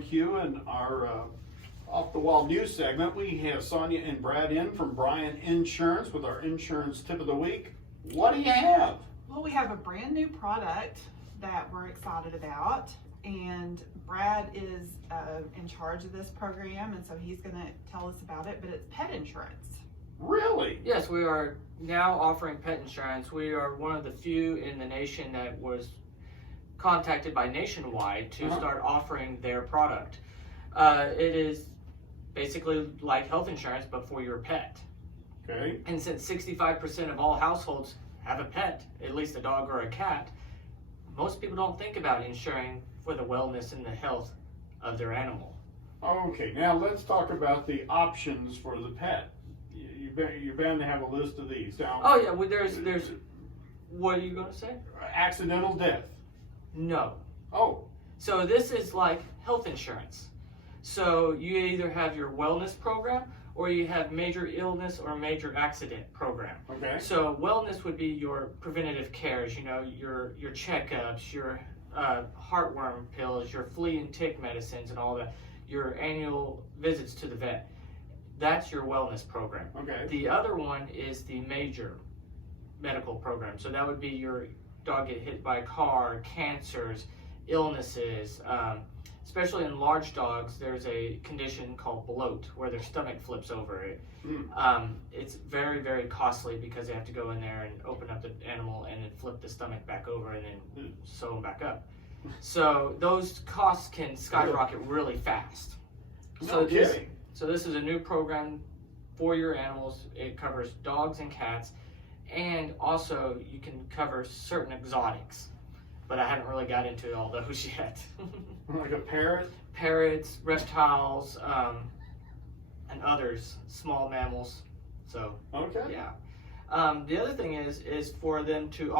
barbecue and our off the wall news segment. We have Sonia and Brad in from Bryan Insurance with our insurance tip of the week. What do you have? Well, we have a brand new product that we're excited about, and Brad is in charge of this program, and so he's going to tell us about it, but it's pet insurance. Really? Yes, we are now offering pet insurance. We are one of the few in the nation that was contacted by Nationwide to start offering their product. It is basically like health insurance, but for your pet. Okay. And since 65% of all households have a pet, at least a dog or a cat, most people don't think about insuring for the wellness and the health of their animal. Okay, now let's talk about the options for the pet. You're bound to have a list of these. Now, Oh yeah, well, there's, what are you going to say? accidental death. No. Oh, So this is like health insurance. So you either have your wellness program or you have major illness or major accident program. okay. So wellness would be your preventative cares, you know, your checkups, your heartworm pills, your flea and tick medicines and all that, your annual visits to the vet. That's your wellness program. Okay. The other one is the major medical program. So that would be your dog get hit by a car, cancers, illnesses, especially in large dogs, there's a condition called bloat where their stomach flips over it. It's very, very costly because they have to go in there and open up the animal and then flip the stomach back over and then sew them back up. So those costs can skyrocket really fast. No kidding. So this is a new program for your animals. It covers dogs and cats, and also you can cover certain exotics. But I haven't really got into all those yet. Like a parrot? Parrots, reptiles, and others, small mammals. So Okay. yeah. The other thing is for them to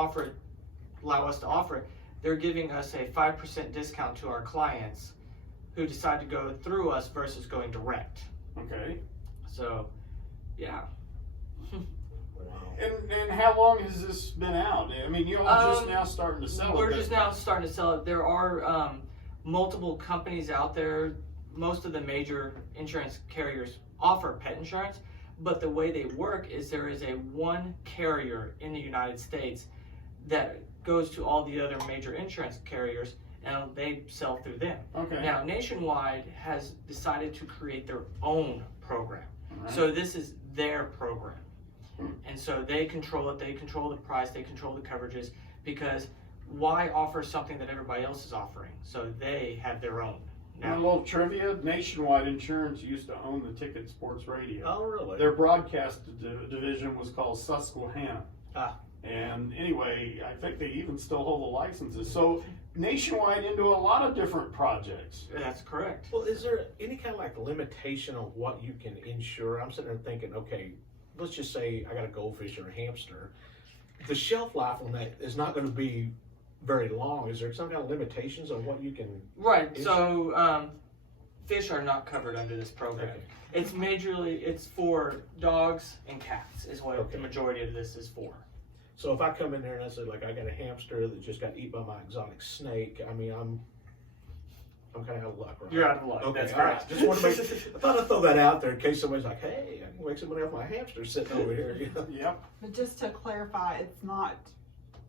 allow us to offer it, they're giving us a 5% discount to our clients who decide to go through us versus going direct. Okay. So, yeah. And how long has this been out? I mean, you're all just now starting to sell it. We're just now starting to sell it. There are multiple companies out there. Most of the major insurance carriers offer pet insurance, but the way they work is there is a one carrier in the United States that goes to all the other major insurance carriers, and they sell through them. Okay. Now, Nationwide has decided to create their own program. Right. So this is their program. And so they control it, they control the price, they control the coverages, because why offer something that everybody else is offering? So they have their own. Now, a little trivia, Nationwide Insurance used to own the Ticket Sports Radio. Oh, really? Their broadcast division was called Susquehanna. Ah. And anyway, I think they even still hold the licenses. So Nationwide into a lot of different projects. That's correct. Well, is there any kind of like limitation on what you can insure? I'm sitting there thinking, okay, let's just say I got a goldfish or a hamster. The shelf life on that is not going to be very long. Is there some kind of limitations on what you can? Right. So fish are not covered under this program. Okay. It's majorly it's for dogs and cats is what Okay. the majority of this is for. So if I come in there and I say, like, I got a hamster that just got eaten by my exotic snake, I mean, I'm kind of out of luck, right? You're out of luck. Okay, That's all right. correct. Just want to make. I thought I'd throw that out there in case somebody's like, "Hey, I can wake somebody up. My hamster's sitting over here." You know? Yep. But just to clarify, it's not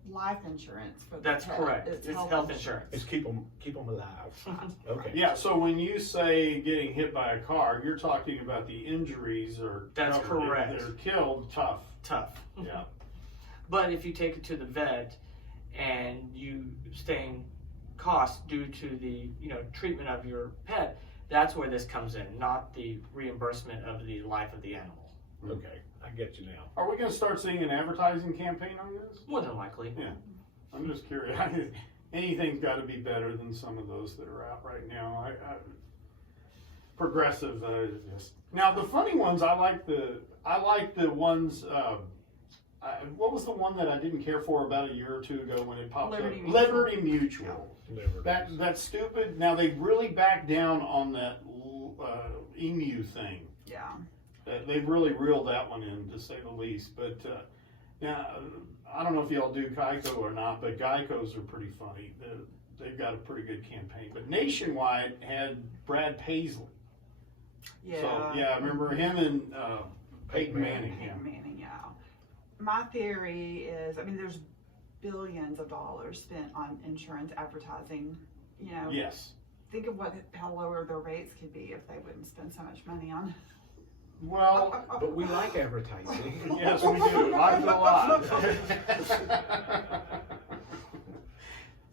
life insurance for the That's pet. correct. It's health insurance. It's keep them alive. Okay. Yeah, so when you say getting hit by a car, you're talking about the injuries or That's correct. They're killed, tough. Tough. Yeah. But if you take it to the vet and you sustain costs due to the treatment of your pet, that's where this comes in, not the reimbursement of the life of the animal. Okay, I get you now. Are we going to start seeing an advertising campaign on this? More than likely. Yeah. I'm just curious. Anything's got to be better than some of those that are out right now. Progressive. Now the funny ones, I like the ones. What was the one that I didn't care for about a year or two ago when it popped Liberty up? Mutual. Liberty Mutual. That's stupid. Now they've really backed down on that emu thing. Yeah. They've really reeled that one in, to say the least. But now I don't know if y'all do Geico or not, but Geicos are pretty funny. they've got a pretty good campaign. But Nationwide had Brad Paisley. Yeah. So, yeah, I remember him and Peyton Manning. Yeah. Peyton Manning, yeah. My theory is, I mean, there's billions of dollars spent on insurance advertising. You know, Yes. think of how lower their rates could be if they wouldn't spend so much money on. Well, But we like advertising. yes, we do. Like it a lot.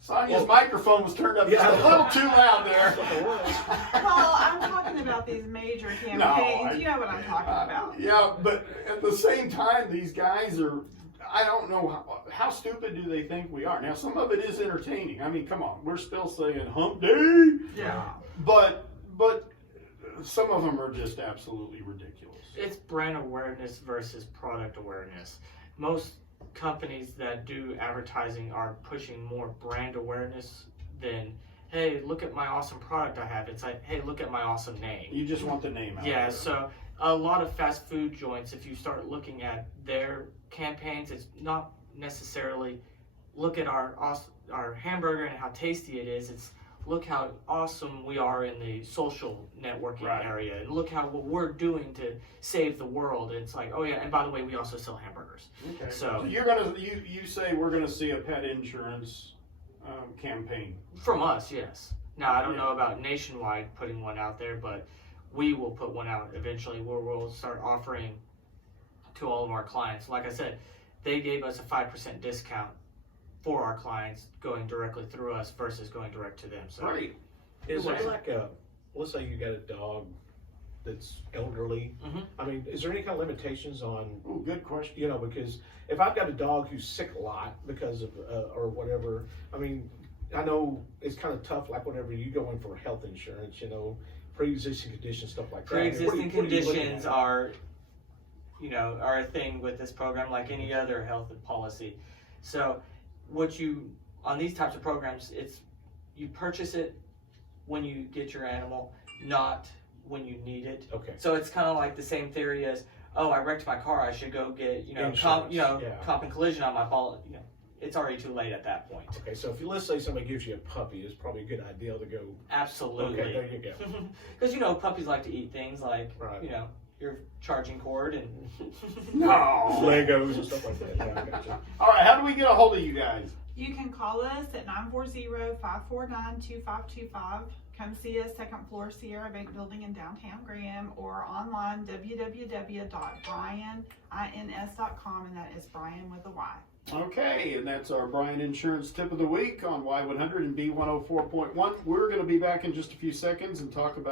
Sonia's microphone was turned up Yeah. a little too loud there. Well, I'm talking about these major campaigns. You know what I'm talking about. Yeah, but at the same time, these guys are, I don't know, how stupid do they think we are? Now, some of it is entertaining. I mean, come on, we're still saying hump day. Yeah. But some of them are just absolutely ridiculous. It's brand awareness versus product awareness. Most companies that do advertising are pushing more brand awareness than, hey, look at my awesome product I have. It's like, hey, look at my awesome name. You just want the name out Yeah, there. so a lot of fast food joints, if you start looking at their campaigns, it's not necessarily look at our hamburger and how tasty it is. It's look how awesome we are in the social networking Right. area, and look how what we're doing to save the world. And it's like, oh yeah, and by the way, we also sell hamburgers. Okay. So You say we're gonna see a pet insurance campaign. from us, yes. Now I don't know about Nationwide putting one out there, but we will put one out eventually where we'll start offering to all of our clients. Like I said, they gave us a 5% discount for our clients going directly through us versus going direct to them. So Right. Is there like let's say you got a dog that's elderly. Mhm. I mean, is there any kind of limitations on, Ooh, good question. you know, because if I've got a dog who's sick a lot because of, or whatever, I mean, I know it's kind of tough, like whenever you go in for health insurance, you know, pre-existing conditions, stuff like that. pre-existing What are you looking conditions at? are a thing with this program like any other health policy. So what you, on these types of programs, it's you purchase it when you get your animal, not when you need it. Okay. So it's kind of like the same theory as, oh, I wrecked my car, I should go get, Insurance, yeah. comp and collision on my ball. It's already too late at that point. Okay, so if let's say somebody gives you a puppy, it's probably a good idea to go. Absolutely. Okay, there you go. Because puppies like to eat things like Right. your charging cord and No. Legos and stuff like that. Yeah, I gotcha. All right. How do we get a hold of you guys? You can call us at 940-549-2525. Come see us, second floor Sierra Bank Building in downtown Graham, or online www.bryanins.com, and that is Bryan with a Y. Okay, and that's our Bryan Insurance tip of the week on Y100 and B104.1. We're going to be back in just a few seconds and talk about